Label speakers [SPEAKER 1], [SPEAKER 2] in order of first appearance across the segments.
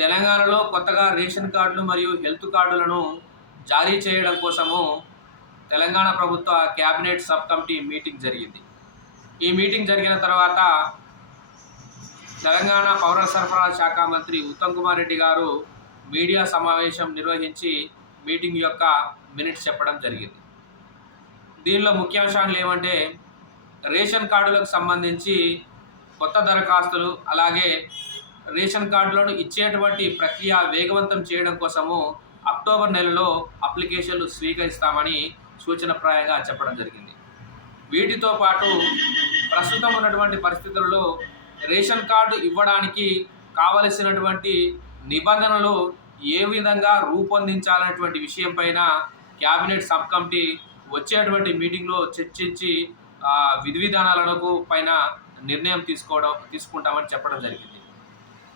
[SPEAKER 1] తెలంగాణలో కొత్తగా రేషన్ కార్డులు మరియు హెల్త్ కార్డులను జారీ చేయడం కోసము తెలంగాణ ప్రభుత్వ క్యాబినెట్ సబ్ కమిటీ మీటింగ్ జరిగింది. ఈ మీటింగ్ జరిగిన తర్వాత తెలంగాణ పౌర సరఫరా శాఖ మంత్రి ఉత్తమ్ కుమార్ రెడ్డి గారు మీడియా సమావేశం నిర్వహించి మీటింగ్ యొక్క మినిట్స్ చెప్పడం జరిగింది. దీనిలో ముఖ్యాంశాలు ఏమంటే రేషన్ కార్డులకు సంబంధించి కొత్త దరఖాస్తులు అలాగే రేషన్ కార్డులను ఇచ్చేటువంటి ప్రక్రియ వేగవంతం చేయడం కోసము అక్టోబర్ నెలలో అప్లికేషన్లు స్వీకరిస్తామని సూచనప్రాయంగా చెప్పడం జరిగింది. వీటితో పాటు ప్రస్తుతం ఉన్నటువంటి పరిస్థితుల్లో రేషన్ కార్డు ఇవ్వడానికి కావలసినటువంటి నిబంధనలు ఏ విధంగా రూపొందించాలనేటువంటి విషయం పైన క్యాబినెట్ సబ్ కమిటీ వచ్చేటువంటి మీటింగ్లో చర్చించి విధి విధానాలకు పైన నిర్ణయం తీసుకోవడం తీసుకుంటామని చెప్పడం జరిగింది.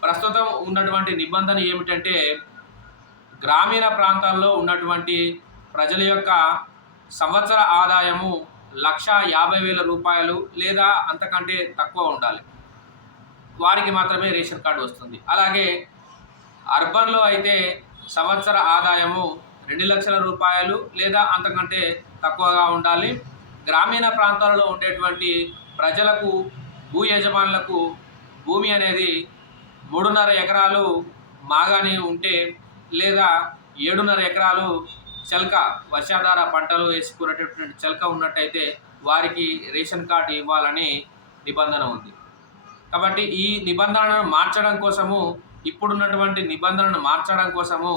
[SPEAKER 1] ప్రస్తుతం ఉన్నటువంటి నిబంధన ఏమిటంటే గ్రామీణ ప్రాంతాల్లో ఉన్నటువంటి ప్రజల యొక్క సంవత్సర ఆదాయము లక్ష యాభై వేల రూపాయలు లేదా అంతకంటే తక్కువ ఉండాలి. వారికి మాత్రమే రేషన్ కార్డు వస్తుంది. అలాగే అర్బన్లో అయితే సంవత్సర ఆదాయము రెండు లక్షల రూపాయలు లేదా అంతకంటే తక్కువగా ఉండాలి. గ్రామీణ ప్రాంతాలలో ఉండేటువంటి ప్రజలకు భూ యజమానులకు భూమి అనేది మూడున్నర ఎకరాలు మాగాని ఉంటే లేదా ఏడున్నర ఎకరాలు చెలక వర్షాధార పంటలు వేసుకునేటటువంటి చెలక ఉన్నట్టయితే వారికి రేషన్ కార్డు ఇవ్వాలని నిబంధన ఉంది. కాబట్టి ఈ నిబంధనను మార్చడం కోసము ఇప్పుడున్నటువంటి నిబంధనను మార్చడం కోసము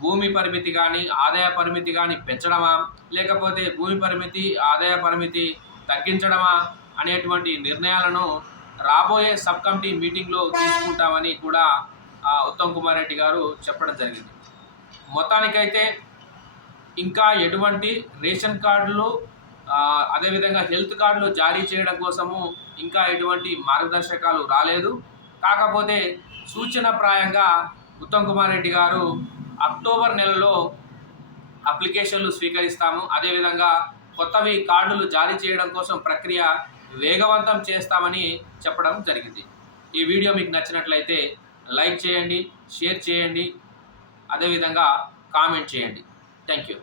[SPEAKER 1] భూమి పరిమితి కానీ ఆదాయ పరిమితి కానీ పెంచడమా లేకపోతే భూమి పరిమితి ఆదాయ పరిమితి తగ్గించడమా అనేటువంటి నిర్ణయాలను రాబోయే సబ్ కమిటీ మీటింగ్లో తీసుకుంటామని కూడా ఉత్తమ్ కుమార్ రెడ్డి గారు చెప్పడం జరిగింది. మొత్తానికైతే ఇంకా ఎటువంటి రేషన్ కార్డులు అదేవిధంగా హెల్త్ కార్డులు జారీ చేయడం కోసము ఇంకా ఎటువంటి మార్గదర్శకాలు రాలేదు. కాకపోతే సూచన ప్రాయంగా ఉత్తమ్ కుమార్ రెడ్డి గారు అక్టోబర్ నెలలో అప్లికేషన్లు స్వీకరిస్తాము. అదేవిధంగా కొత్తవి కార్డులు జారీ చేయడం కోసం ప్రక్రియ వేగవంతం చేస్తామని చెప్పడం జరిగింది. ఈ వీడియో మీకు నచ్చినట్లయితే లైక్ చేయండి షేర్ చేయండి అదేవిధంగా కామెంట్ చేయండి. Thank you.